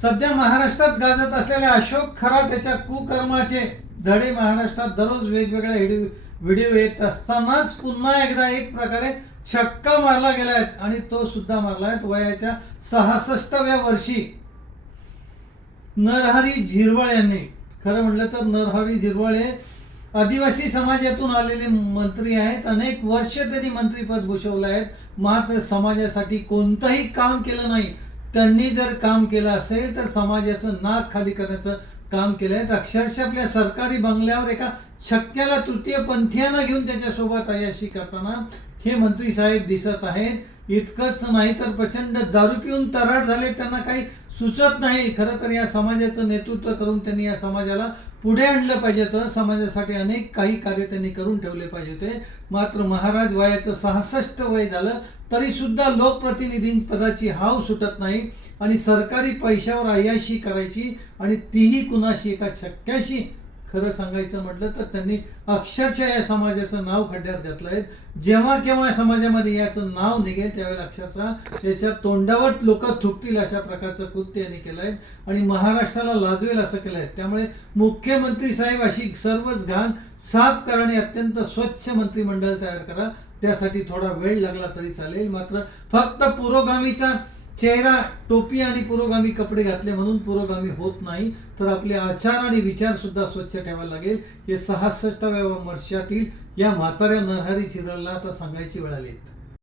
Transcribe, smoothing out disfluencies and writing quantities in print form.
सध्या महाराष्ट्रात गाजत असलेल्या अशोक खरात याच्या कुकर्माचे धडे महाराष्ट्रात दररोज वेगवेगळे व्हिडिओ येत असतानाच पुन्हा एकदा एक प्रकारे छक्का मारला गेलाय आणि तो सुद्धा मारलाय वयाच्या 66व्या वर्षी नरहरी झिरवळ यांनी. खरं म्हटलं तर नरहरी झिरवळ हे आदिवासी समाजातून आलेले मंत्री आहेत. अनेक वर्ष त्यांनी मंत्रीपद भूषवलं आहेत, मात्र समाजासाठी कोणतंही काम केलं नाही. त्यांनी जर काम केलं असेल तर समाजाचं नाक खाली करण्याचं काम केलं आहे. अक्षरशः आपल्या सरकारी बंगल्यावर एका छक्क्याला तृतीय पंथीयांना घेऊन त्याच्यासोबत अयाशी करताना हे मंत्री साहेब दिसत आहेत. इतकंच नाही तर प्रचंड दारू पिऊन तराट झाले, त्यांना काही सुचत नाही. खरं तर या समाजाचं नेतृत्व करून त्यांनी या समाजाला पुढे आणलं पाहिजे होतं. समाजासाठी अनेक काही कार्य त्यांनी करून ठेवले पाहिजे होते. मात्र महाराज वयाचं 66 वय झालं तरी सुद्धा लोकप्रतिनिधी पदाची हाव सुटत नाही आणि सरकारी पैशावर अय्याशी करायची आणि तीही कुणाशी एका छक्क्याशी. खरं सांगायचं म्हटलं तर त्यांनी अक्षरशः या समाजाचं नाव खड्ड्यात घातलंय. जेव्हा केव्हा समाजामध्ये याचं नाव निघेल त्यावेळेला अक्षरशः त्याच्या तोंडावर लोक थुकतील अशा प्रकारचं कृत्य यांनी केलंय आणि महाराष्ट्राला लाजवेल असं केलंय. त्यामुळे मुख्यमंत्री साहेब अशी सर्वच घाण साफ करा आणि अत्यंत स्वच्छ मंत्रिमंडळ तयार करा. त्यासाठी थोडा वेळ लागला तरी चालेल, मात्र फक्त पुरोगामीचा चेहरा, टोपी आणि पुरोगामी कपडे घातले म्हणून पुरोगामी होत नाही, तर आपले आचार आणि विचार सुद्धा स्वच्छ ठेवायला लागेल. हे 66व्या वर्षातील या म्हाताऱ्या नरहरी झिरवळला आता सांगायची वेळ आली.